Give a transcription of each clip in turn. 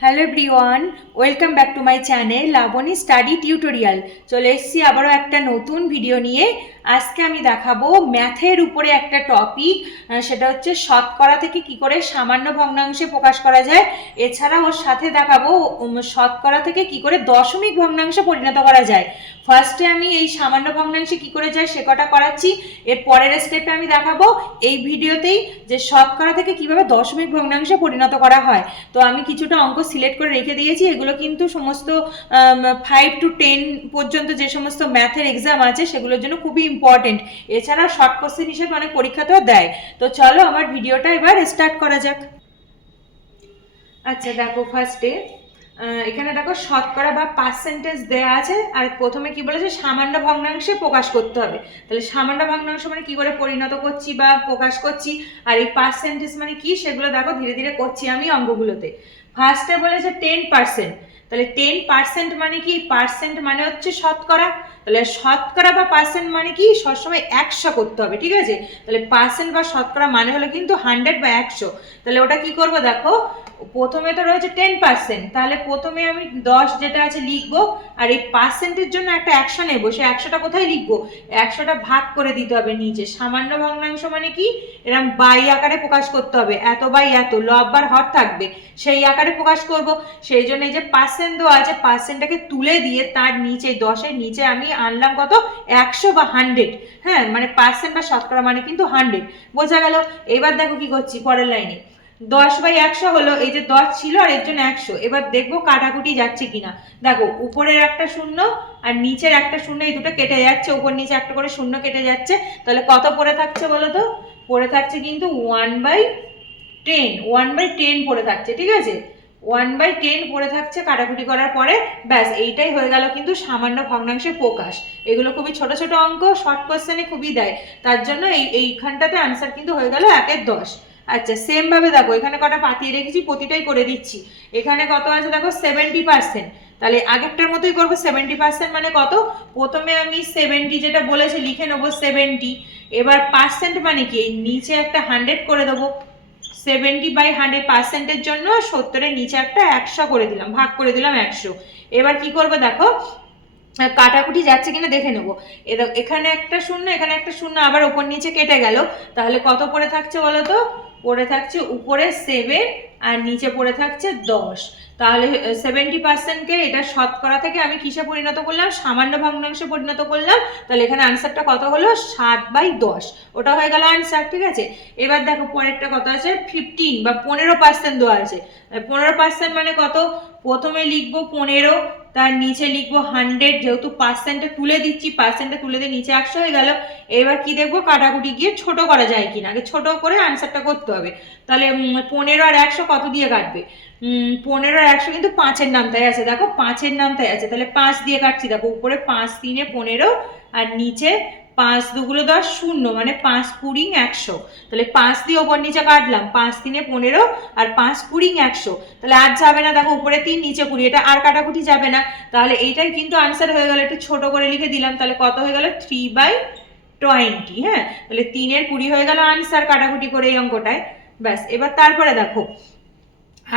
Hello everyone, welcome back to my channel Labani study tutorial. চলে এসেছি আবারও একটা নতুন ভিডিও নিয়ে। আজকে আমি দেখাবো ম্যাথের উপরে একটা টপিক, সেটা হচ্ছে শতকরা থেকে কি করে সামান্য ভগ্নাংশে প্রকাশ করা যায়। এছাড়া ওর সাথে দেখাবো শতকরা থেকে কি করে দশমিক ভগ্নাংশে পরিণত করা যায়। ফার্স্টে আমি এই সামান্য ভগ্নাংশে কি করে যায় সে কটা করাচ্ছি, এর পরের স্টেপে আমি দেখাবো এই ভিডিওতেই যে শতকরা থেকে কিভাবে দশমিক ভগ্নাংশে পরিণত করা হয়। তো আমি কিছুটা অঙ্ক সিলেক্ট করে রেখে দিয়েছি, এগুলো কিন্তু সমস্ত 5 to 10 পর্যন্ত যে সমস্ত ম্যাথের এক্সাম আছে সেগুলোর জন্য খুবই ইম্পর্টেন্ট। এছাড়া শর্ট কোশ্চেন হিসেবে অনেক পরীক্ষাতেও দেয়। তো চলো আমার ভিডিওটা এবার স্টার্ট করা যাক। আচ্ছা দেখো, ফার্স্টে এখানে দেখো শতকরা বা পার্সেন্টেজ দেওয়া আছে, আর প্রথমে কি বলেছে সামান্য ভগ্নাংশে প্রকাশ করতে হবে। তাহলে সামান্য ভগ্নাংশ মানে কি করে পরিণত করছি বা প্রকাশ করছি, আর এই পার্সেন্টেজ মানে কি সেগুলো দেখো ধীরে ধীরে করছি আমি অঙ্কগুলোতে। ফার্স্টে বলেছে 10%। তাহলে 10% মানে কি, পার্সেন্ট মানে হচ্ছে শতকরা। তাহলে শতকরা বা পার্সেন্ট মানে কি সবসময় 100 করতে হবে, ঠিক আছে। তাহলে পার্সেন্ট বা শতকরা মানে হলো কিন্তু 100 বা 100। তাহলে ওটা কি করবো দেখো, প্রথমে তো রয়েছে 10%, তাহলে প্রথমে আমি 10 যেটা আছে লিখবো, আর এই পার্সেন্টের জন্য একটা 100 নেবো। সে 100টা কোথায় লিখবো, 100টা ভাগ করে দিতে হবে নিচে। সামান্য ভগ্নাংশ মানে কি, এরকম বাই আকারে প্রকাশ করতে হবে, এত বাই এত, লব বার হর থাকবে সেই আকারে প্রকাশ করব। সেই জন্য এই যে পার্সেন্ট দেওয়া আছে, পার্সেন্টটাকে তুলে দিয়ে তার নিচে 10-এর নিচে আমি আনলাম কত, 100 বা 100। হ্যাঁ, মানে পার্সেন্ট বা শতকরা মানে কিন্তু 100, বোঝা গেল। এবার দেখো কি করছি পরের লাইনে, 10/100 হলো, এই যে 10 ছিল আর এর জন্য 100। এবার দেখবো কাটাকুটি যাচ্ছে কিনা। দেখো উপরের একটা শূন্য আর নিচের একটা শূন্য, এই দুটো কেটে যাচ্ছে, উপর নিচে একটা করে শূন্য কেটে যাচ্ছে। তাহলে কত পড়ে থাকছে বলো তো, পড়ে থাকছে কিন্তু 1/10 পড়ে থাকছে, ঠিক আছে। 1/10 পড়ে থাকছে কাটাকুটি করার পরে। ব্যাস, এইটাই হয়ে গেল কিন্তু সামান্য ভগ্নাংশের প্রকাশ। এগুলো খুবই ছোট ছোট অঙ্ক, শর্ট কোশ্চেনে খুবই দেয়, তার জন্য এইখানটাতে আনসার কিন্তু হয়ে গেল 1/10। আচ্ছা, সেম ভাবে দেখো এখানে কটা পাতিয়ে রেখেছি, প্রতিটাই করে দিচ্ছি। এখানে কত আছে দেখো, 70%। তাহলে আগেরটার মতোই করবো। 70% মানে কত, প্রথমে আমি 70 যেটা বলেছে লিখে নেবো 70। এবার পার্সেন্ট মানে কি, নিচে একটা 100 করে দেবো। 70/100 পার্সেন্টের জন্য 70-এর নিচে একটা 100 করে দিলাম, ভাগ করে দিলাম 100। এবার কি করবো দেখো, কাটাকুটি যাচ্ছে কিনা দেখে নেবো। এখানে একটা শূন্য, এখানে একটা শূন্য, আবার ওপর নিচে কেটে গেল। তাহলে কত পড়ে থাকছে বলো তো, পড়ে থাকছে উপরে 7 আর নিচে পড়ে থাকছে 10। তাহলে 70%কে এটা শতকরা থেকে আমি কিসে পরিণত করলাম, সামান্য ভগ্নাংশে পরিণত করলাম। তাহলে এখানে আনসারটা কত হলো, 7/10। ওটা হয়ে গেল আনসার, ঠিক আছে। এবার দেখো পরেরটা কত আছে, 15 বা 15% দেওয়া আছে। 15% মানে কত, প্রথমে লিখবো 15, তার নিচে লিখবো 100, যেহেতু পার্সেন্টে তুলে দিচ্ছি, পার্সেন্টে তুলে দিয়ে নিচে 100 হয়ে গেল। এবার কি দেখবো, কাটাকুটি গিয়ে ছোট করা যায় কিনা, আগে ছোট করে আনসারটা করতে হবে। তাহলে 15 আর 100 কত দিয়ে কাটবে, 15 আর 100 কিন্তু 5-এর নামতায় আছে, দেখো 5-এর নামতায় আছে, তাহলে 5 দিয়ে কাটছি। দেখো উপরে 5×3 15, আর নিচে 5×2 10, 0 মানে 5×20 100। তাহলে 5 দিয়ে ওপর নিচে কাটলাম, 5×3 15 আর 5×20 100। তাহলে আর যাবে না, দেখো উপরে 3 নিচে 20, এটা আর কাটাকুটি যাবে না। তাহলে এইটাই কিন্তু আনসার হয়ে গেল, একটু ছোট করে লিখে দিলাম। তাহলে কত হয়ে গেল, 3/20। হ্যাঁ, তাহলে 3-এর 20 হয়ে গেল আনসার কাটাকুটি করে এই অঙ্কটায়। ব্যাস, এবার তারপরে দেখো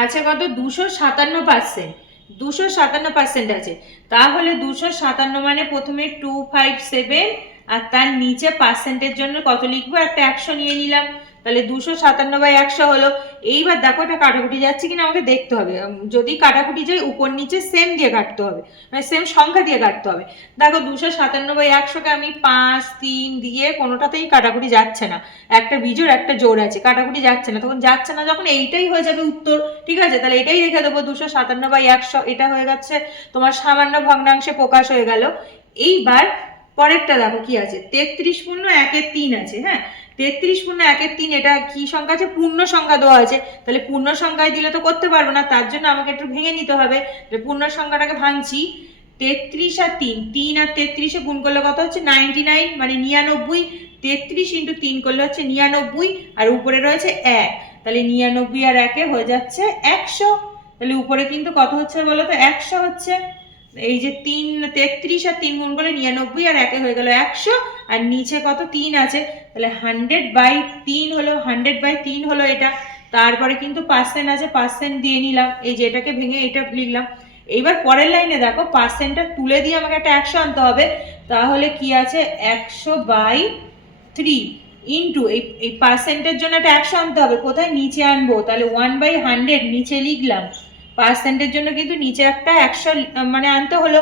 আছে কত, 257%। 257% আছে। তাহলে 257 মানে প্রথমে 257, আর তার নিচে পার্সেন্টের জন্য কত লিখবো, একটা 100 নিয়ে নিলাম। তাহলে 257/100 হলো। এইবার দেখো এটা কাটাকুটি যাচ্ছে কিনা আমাকে দেখতে হবে। যদি কাটাকুটি যায় উপর নিচে সেম দিয়ে কাটতে হবে, মানে সেম সংখ্যা দিয়ে কাটতে হবে। দেখো 257/100-কে আমি 5 3 দিয়ে কোনোটাতেই কাটাকুটি যাচ্ছে না, একটা বিজোড় একটা জোড় আছে, কাটাকুটি যাচ্ছে না। তখন যাচ্ছে না যখন এইটাই হয়ে যাবে উত্তর, ঠিক আছে। তাহলে এটাই রেখে দেবো, 257/100। এটা হয়ে যাচ্ছে তোমার সামান্য ভগ্নাংশে প্রকাশ হয়ে গেল। এইবার পরেরটা দেখো কি আছে, 33×1-3 আছে। হ্যাঁ, 33×1-3 এটা কি সংখ্যা আছে, পূর্ণ সংখ্যা দেওয়া আছে। তাহলে পূর্ণ সংখ্যায় দিলে তো করতে পারবো না, তার জন্য আমাকে একটু ভেঙে নিতে হবে। পূর্ণ সংখ্যাটাকে ভাঙছি, 33 আর 3, 3 আর 33-এ গুণ করলে কত হচ্ছে, 99 মানে 99। 33 × 3 করলে হচ্ছে 99, আর উপরে রয়েছে 1। তাহলে 99 আর 1-এ হয়ে যাচ্ছে 100। তাহলে উপরে কিন্তু কত হচ্ছে বলো তো, 100 হচ্ছে। এই যে 33 আর 3 গুণ করলে 99, আর 1-এ হয়ে গেল 100, আর নিচে কত 3 আছে, তাহলে 100/3 হলো, 100/3 হলো এটা। তারপরে কিন্তু পার্সেন্ট আছে, পার্সেন্ট দিয়ে নিলাম, এই যে এটাকে ভেঙে এটা লিখলাম। এইবার পরের লাইনে দেখো পার্সেন্টটা তুলে দিয়ে আমাকে একটা 100 আনতে হবে, তাহলে কি আছে 100/3 ইন্টু এই পার্সেন্টের জন্য একটা 100 আনতে হবে, কোথায় নিচে আনবো, তাহলে 1/100 নিচে লিখলাম, পার্সেন্টের জন্য কিন্তু নিচে একটা 100 মানে আনতে হলো।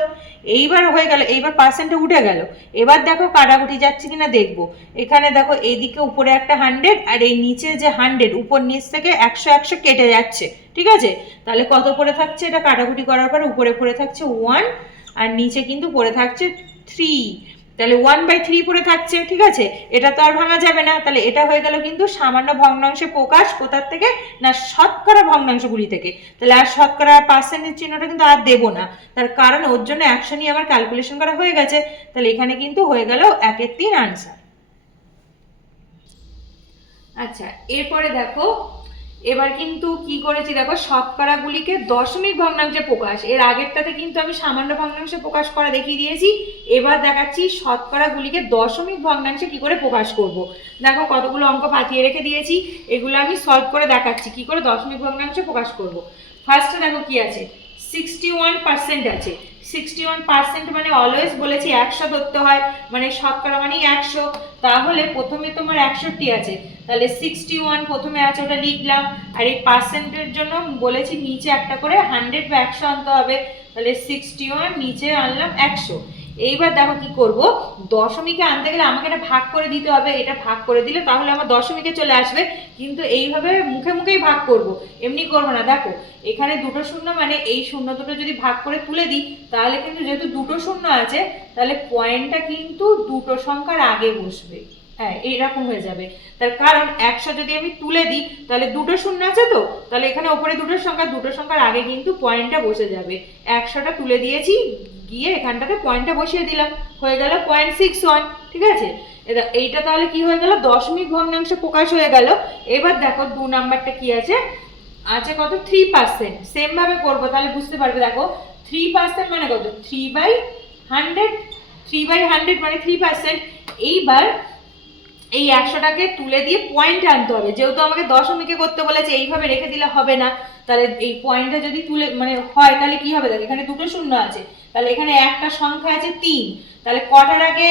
এইবার হয়ে গেল, এইবার পার্সেন্টে উঠে গেল। এবার দেখো কাটাকুটি যাচ্ছে কিনা দেখবো। এখানে দেখো এইদিকে উপরে একটা 100 আর এই নিচে যে 100 উপর নিচ থেকে 100 100 কেটে যাচ্ছে, ঠিক আছে। তাহলে কত পড়ে থাকছে, এটা কাটাকুটি করার পর উপরে পড়ে থাকছে 1 আর নিচে কিন্তু পড়ে থাকছে 3, তাহলে 1/3 পড়ে থাকছে, ঠিক আছে। এটা তো আর ভাঙা যাবে না, তাহলে এটা হয়ে গেল কিন্তু সামান্য ভগ্নাংশে প্রকাশ কোথার থেকে, না শতকরা ভগ্নাংশগুলি থেকে। তাহলে আর শতকরা পার্সেন্টের চিহ্নটা কিন্তু আর দেবো না, তার কারণ ওর জন্য 100 নিয়ে আমার ক্যালকুলেশন করা হয়ে গেছে। তাহলে এখানে কিন্তু হয়ে গেল 1/3 আনসার। আচ্ছা, এরপরে দেখো এবার কিন্তু কি করেছি দেখো, শতকরাগুলিকে দশমিক ভগ্নাংশে প্রকাশ, এর আগেরটাতে কিন্তু আমি সামান্য ভগ্নাংশে প্রকাশ করা দেখিয়ে দিয়েছি। এবার দেখাচ্ছি শতকরাগুলিকে দশমিক ভগ্নাংশে কি করে প্রকাশ করব। দেখো কতগুলো অঙ্ক পাঠিয়ে রেখে দিয়েছি, এগুলো আমি সলভ করে দেখাচ্ছি কি করে দশমিক ভগ্নাংশে প্রকাশ করব। ফার্স্টে দেখো কি আছে, 61% আছে। 61% মানে অলওয়েজ বলেছি 100 ধরতে হয়, মানে শতকরা মানে 100। তাহলে প্রথমে তোমার 61 আছে, তাহলে 61 প্রথমে আছে ওটা লিখলাম। আর এই পার্সেন্টের জন্য বলেছি নিচে একটা করে 100 বা 100 আনতে হবে, তাহলে 61 নিচে আনলাম 100। এইবার দেখো কি করব, দশমিকে আনতে গেলে আমাকে এটা ভাগ করে দিতে হবে, এটা ভাগ করে দিলে তাহলে আমার দশমিকে চলে আসবে। কিন্তু এইভাবে মুখে মুখেই ভাগ করব, এমনি করবো না। দেখো এখানে দুটো শূন্য মানে এই শূন্য দুটো যদি ভাগ করে তুলে দিই, তাহলে কিন্তু যেহেতু দুটো শূন্য আছে, তাহলে পয়েন্টটা কিন্তু দুটো সংখ্যার আগে বসবে। হ্যাঁ, এইরকম হয়ে যাবে। তার কারণ 100 যদি আমি তুলে দিই, তাহলে দুটো শূন্য আছে তো, তাহলে এখানে ওপরে দুটো সংখ্যার আগে কিন্তু পয়েন্টটা বসে যাবে। 100টা তুলে দিয়েছি, গিয়ে এখানটাতে পয়েন্টটা বসিয়ে দিলাম, হয়ে গেল 0.61, ঠিক আছে। এইটা তাহলে কি হয়ে গেল, দশমিক ভগ্নাংশে প্রকাশ হয়ে গেল। এবার দেখো 2 নাম্বারটা কি আছে, আছে কত 3%। সেম ভাবে করবো, তাহলে বুঝতে পারবে। দেখো 3% মানে কত, 3/100, 3/100 মানে 3%। এইবার এই 100টাকে তুলে দিয়ে পয়েন্ট আনতে হবে, যেহেতু আমাকে দশমিকে করতে বলেছে, এইভাবে রেখে দিলে হবে না। তাহলে এই পয়েন্টটা যদি তুলে মানে হয়, তাহলে কি হবে, দেখো এখানে দুটো শূন্য আছে, তাহলে এখানে একটা সংখ্যা আছে 3, তাহলে কটার আগে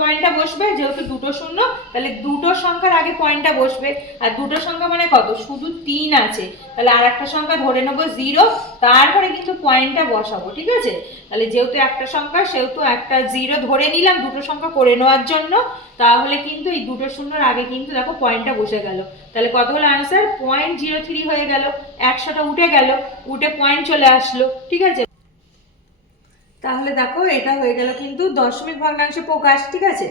পয়েন্টটা বসবে, যেহেতু দুটো শূন্য তাহলে দুটো সংখ্যার আগে পয়েন্টটা বসবে। আর দুটো সংখ্যা মানে কত, শুধু 3 আছে, তাহলে আর একটা সংখ্যা ধরে নেবো 0, তারপরে কিন্তু পয়েন্টটা বসাবো, ঠিক আছে। তাহলে যেহেতু একটা সংখ্যা সেহেতু একটা 0 ধরে নিলাম দুটো সংখ্যা করে নেওয়ার জন্য, তাহলে কিন্তু এই দুটো শূন্যর আগে কিন্তু দেখো পয়েন্টটা বসে গেল। তাহলে কত হলো আনসার, 0.03 হয়ে গেল। 100টা উঠে গেল, উঠে পয়েন্ট চলে আসলো, ঠিক আছে। তাহলে দেখো এটা হয়ে গেল কিন্তু দশমিক ভগ্নাংশে প্রকাশ, ঠিক আছে।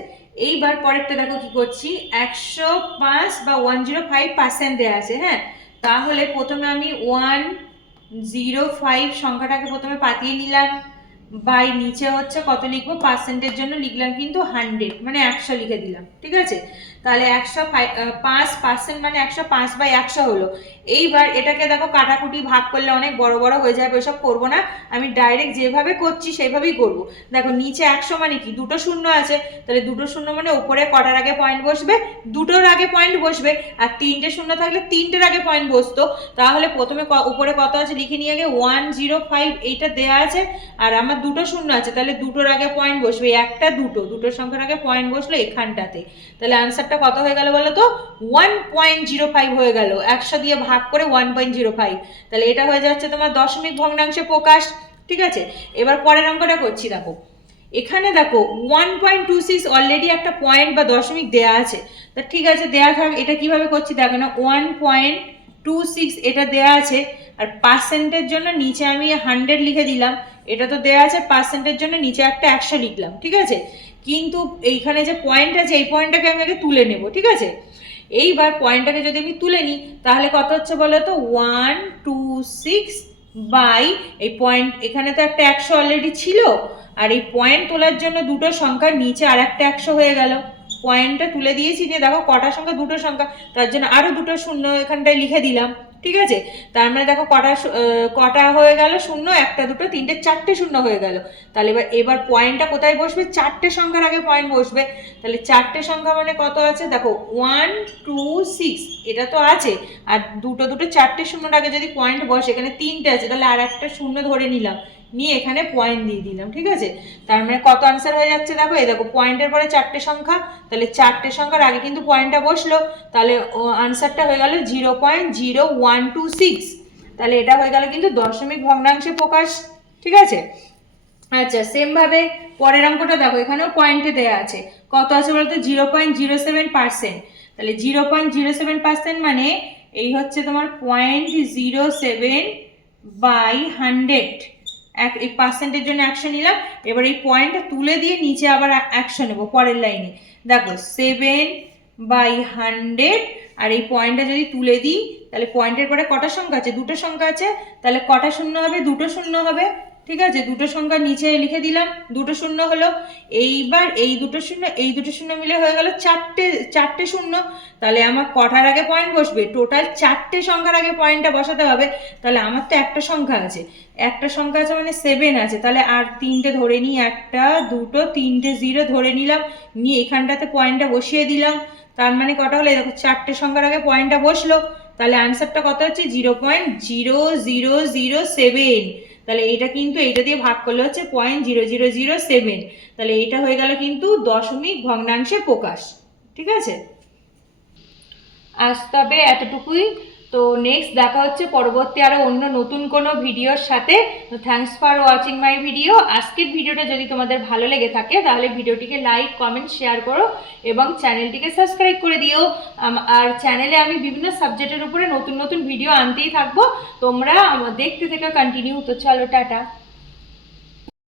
এইবার পরেরটা দেখো কি করছি, 105 বা 105% দেওয়া আছে। হ্যাঁ, তাহলে প্রথমে আমি 105 সংখ্যাটাকে প্রথমে পাতিয়ে নিলাম, বাই নিচে হচ্ছে কত লিখবো, পার্সেন্টের জন্য লিখলাম কিন্তু 100 মানে 100 লিখে দিলাম, ঠিক আছে। তাহলে 105% মানে 105/100 হলো। এইবার এটাকে দেখো কাটাকুটি ভাগ করলে অনেক বড় বড় হয়ে যাবে, ওইসব করবো না, আমি ডাইরেক্ট যেভাবে করছি সেইভাবেই করব। দেখো নিচে 100 মানে কি, দুটো শূন্য আছে, তাহলে দুটো শূন্য মানে উপরে কটার আগে পয়েন্ট বসবে, দুটোর আগে পয়েন্ট বসবে। আর তিনটে শূন্য থাকলে তিনটের আগে পয়েন্ট বসতো। তাহলে প্রথমে উপরে কত আছে লিখে নিয়ে আগে 105 এইটা দেওয়া আছে, আর আমার দুটো শূন্য আছে, তাহলে দুটোর আগে পয়েন্ট বসবে, একটা দুটো সংখ্যার আগে পয়েন্ট বসলো এখানটাতে। তাহলে আনসারটা কত হয়ে গেল বলো তো, 1.05 হয়ে গেল, 100 দিয়ে ভাগ করে 1.05। তাহলে এটা হয়ে যাচ্ছে তোমার দশমিক ভগ্নাংশে প্রকাশ, ঠিক আছে। এবার পরের অঙ্কটা করছি। দেখো এখানে দেখো 1.26 অলরেডি একটা পয়েন্ট বা দশমিক দেয়া আছে, তা ঠিক আছে দেয়া থাক। এটা কিভাবে করছি দেখো না, 1.26 এটা দেয়া আছে, আর পার্সেন্টের জন্য নিচে আমি 100 লিখে দিলাম, এটা তো দেয়া আছে, পার্সেন্টের জন্য নিচে একটা 100 লিখলাম, ঠিক আছে। কিন্তু এইখানে যে পয়েন্ট আছে এই পয়েন্টটাকে আমি আগে তুলে নেব, ঠিক আছে। এইবার পয়েন্টটাকে যদি আমি তুলে নিই, তাহলে কত হচ্ছে বলো তো, 126 বাই এই পয়েন্ট, এখানে তো একটা 100 অলরেডি ছিল, আর এই পয়েন্ট তোলার জন্য দুটো সংখ্যার নিচে আর একটা 100 হয়ে গেল। পয়েন্টটা তুলে দিয়েছি, যে দেখো কটা সংখ্যা, দুটো সংখ্যা, তার জন্য আরো দুটো শূন্য এখানটায় লিখে দিলাম, ঠিক আছে, তার মানে দেখো কটা হয়ে গেল শূন্য, একটা দুটো তিনটে চারটে শূন্য হয়ে গেল। তাহলে এবার পয়েন্টটা কোথায় বসবে, চারটে সংখ্যার আগে পয়েন্ট বসবে। তাহলে চারটে সংখ্যা মানে কত আছে দেখো 1 2 6 এটা তো আছে, আর দুটো দুটো চারটে শূন্যর আগে যদি পয়েন্ট বসে, এখানে তিনটে আছে, তাহলে আর একটা শূন্য ধরে নিলাম, নিয়ে এখানে পয়েন্ট দিয়ে দিলাম। ঠিক আছে, তার মানে কত আনসার হয়ে যাচ্ছে দেখো, এই দেখো পয়েন্টের পরে চারটে সংখ্যা, তাহলে চারটে সংখ্যার আগে কিন্তু পয়েন্টটা বসলো, তাহলে আনসারটা হয়ে গেল 0.0126। তাহলে এটা হয়ে গেল কিন্তু দশমিক ভগ্নাংশে প্রকাশ। ঠিক আছে, আচ্ছা সেম ভাবে পরের অঙ্কটা দেখো, এখানেও পয়েন্টে দেওয়া আছে, কত আছে বলতো 0.07%। তাহলে 0.07% মানে এই হচ্ছে তোমার 0.07 বাই 100, এই পার্সেন্টের জন্য 100 নিলাম। এবার এই পয়েন্টটা তুলে দিয়ে নিচে আবার 100 নেবো পরের লাইনে। দেখো 7/100, আর এই পয়েন্টটা যদি তুলে দিই, তাহলে পয়েন্টের পরে কটা সংখ্যা আছে, দুটো সংখ্যা আছে, তাহলে কটা শূন্য হবে, দুটো শূন্য হবে। ঠিক আছে, দুটো সংখ্যা নিচে লিখে দিলাম, দুটো শূন্য হলো। এইবার এই দুটো শূন্য মিলে হয়ে গেল চারটে শূন্য। তাহলে আমার কটার আগে পয়েন্ট বসবে, টোটাল চারটে সংখ্যার আগে পয়েন্টটা বসাতে হবে। তাহলে আমার তো একটা সংখ্যা আছে, মানে 7 আছে, তাহলে আর তিনটে ধরে নিই, একটা দুটো তিনটে 0 ধরে নিলাম, নিয়ে এখানটাতে পয়েন্টটা বসিয়ে দিলাম। তার মানে কটা হলো, দেখো চারটে সংখ্যার আগে পয়েন্টটা বসলো, তাহলে আনসারটা কত হচ্ছে 0.0007। তাহলে এটা কিন্তু এইটা দিয়ে ভাগ করলে হচ্ছে 0.0007। তাহলে এটা হয়ে গেল কিন্তু দশমিক ভগ্নাংশে প্রকাশ। ঠিক আছে, আজ তবে এতটুকুই। তো নেক্সট দেখা হচ্ছে পরবর্তী আরো অন্য নতুন কোনো ভিডিওর সাথে। তো thanks for watching my video. আজকের ভিডিওটা যদি তোমাদের ভালো লেগে থাকে তাহলে ভিডিওটিকে লাইক কমেন্ট শেয়ার করো এবং চ্যানেলটিকে সাবস্ক্রাইব করে দিও। আর চ্যানেলে আমি বিভিন্ন সাবজেক্টের উপরে নতুন নতুন ভিডিও আনতেই থাকবো, তোমরা দেখতে থেকে কন্টিনিউ। তো চলো টাটা।